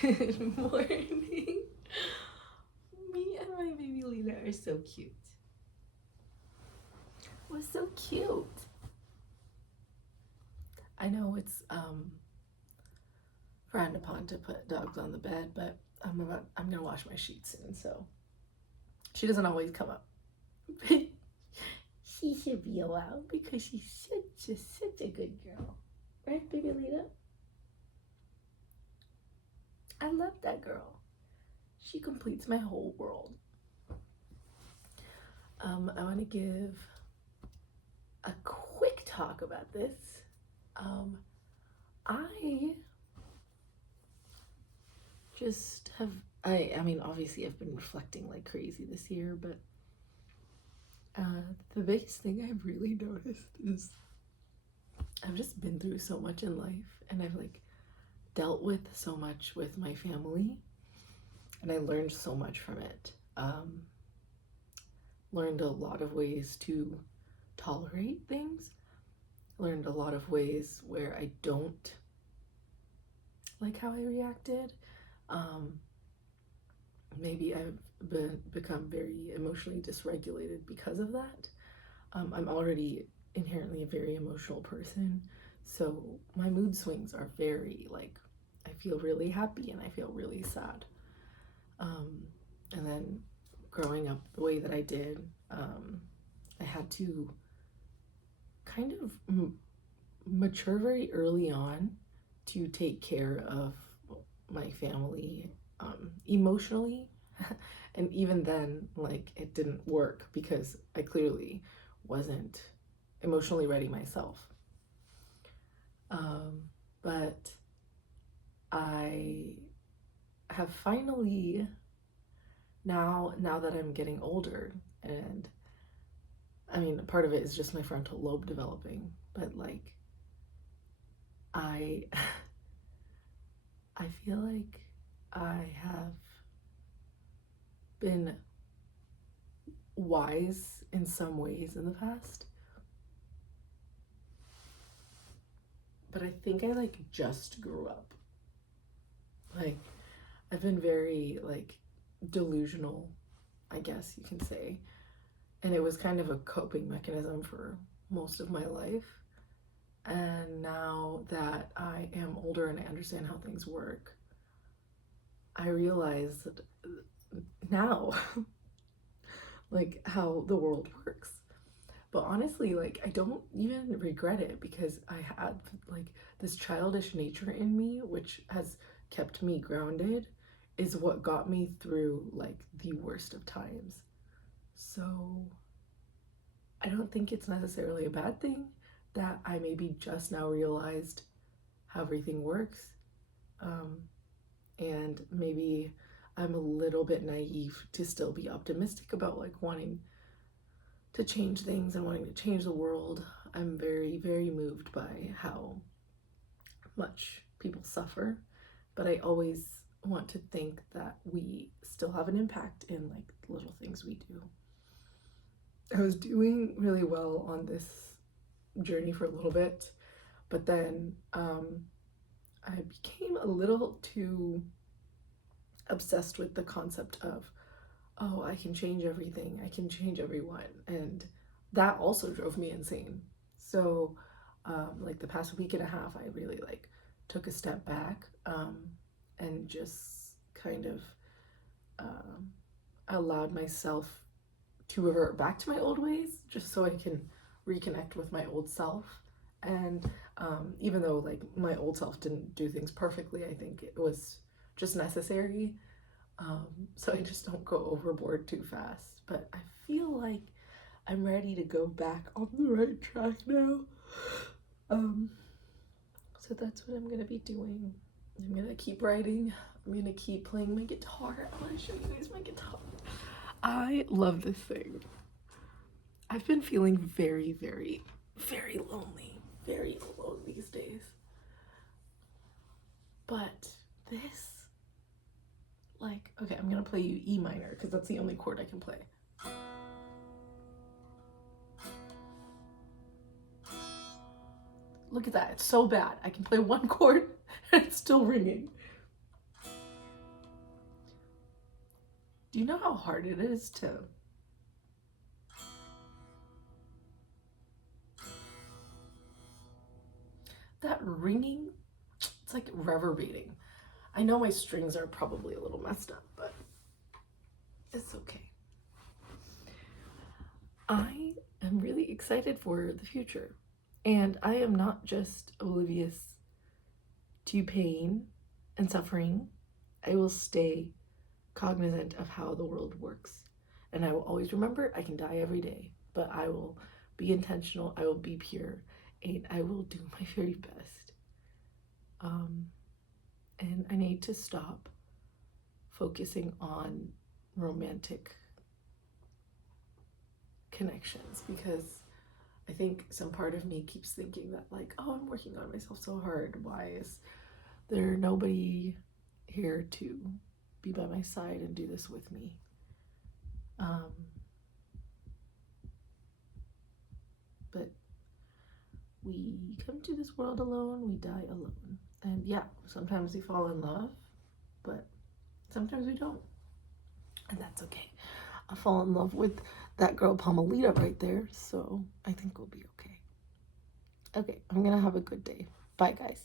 Good morning. Me and my baby Lena are so cute. We're so cute. I know it's frowned upon to put dogs on the bed, but I'm gonna wash my sheets soon, so she doesn't always come up. She should be allowed because she's such a good girl. Right, baby Lena? I love that girl. She completes my whole world. I want to give a quick talk about this. I just have, I mean, obviously I've been reflecting like crazy this year, but the biggest thing I've really noticed is I've just been through so much in life, and I've like dealt with so much with my family, and I learned so much from it. Learned a lot of ways to tolerate things, learned a lot of ways where I don't like how I reacted. Maybe I've become very emotionally dysregulated because of that. I'm already inherently a very emotional person, so my mood swings are very like, I feel really happy and I feel really sad. And then growing up the way that I did, I had to kind of mature very early on to take care of my family emotionally. And even then, like, it didn't work because I clearly wasn't emotionally ready myself. But I have finally, now that I'm getting older, and I mean, part of it is just my frontal lobe developing, but like, I I feel like I have been wise in some ways in the past, but I think I like just grew up. Like, I've been very like delusional, I guess you can say, and it was kind of a coping mechanism for most of my life. And now that I am older and I understand how things work, I realize that now like how the world works. But honestly, like, I don't even regret it because I had like this childish nature in me, which has kept me grounded, is what got me through like the worst of times. So I don't think it's necessarily a bad thing that I maybe just now realized how everything works. And maybe I'm a little bit naive to still be optimistic about like wanting to change things and wanting to change the world. I'm very, very moved by how much people suffer, but I always want to think that we still have an impact in like little things we do. I was doing really well on this journey for a little bit, but then I became a little too obsessed with the concept of, oh, I can change everything, I can change everyone, and that also drove me insane. So like the past week and a half, I really like took a step back, and just kind of allowed myself to revert back to my old ways just so I can reconnect with my old self. And even though like my old self didn't do things perfectly, I think it was just necessary. So I just don't go overboard too fast. But I feel like I'm ready to go back on the right track now. So that's what I'm gonna be doing. I'm gonna keep writing. I'm gonna keep playing my guitar. I want to show you guys my guitar. I love this thing. I've been feeling very, very, very very alone these days. But this, like, okay, I'm gonna play you E minor because that's the only chord I can play. Look at that, it's so bad. I can play one chord and it's still ringing. Do you know how hard it is to that ringing? It's like reverberating. I know my strings are probably a little messed up, but it's okay. I am really excited for the future, and I am not just oblivious to pain and suffering. I will stay cognizant of how the world works, and I will always remember I can die every day, but I will be intentional, I will be pure, and I will do my very best. And I need to stop focusing on romantic connections, because I think some part of me keeps thinking that, like, oh, I'm working on myself so hard. Why is there nobody here to be by my side and do this with me? But we come to this world alone, we die alone. And yeah, sometimes we fall in love, but sometimes we don't. And that's okay. I fall in love with that girl Pamelita right there, so I think we'll be okay. Okay, I'm gonna have a good day. Bye, guys.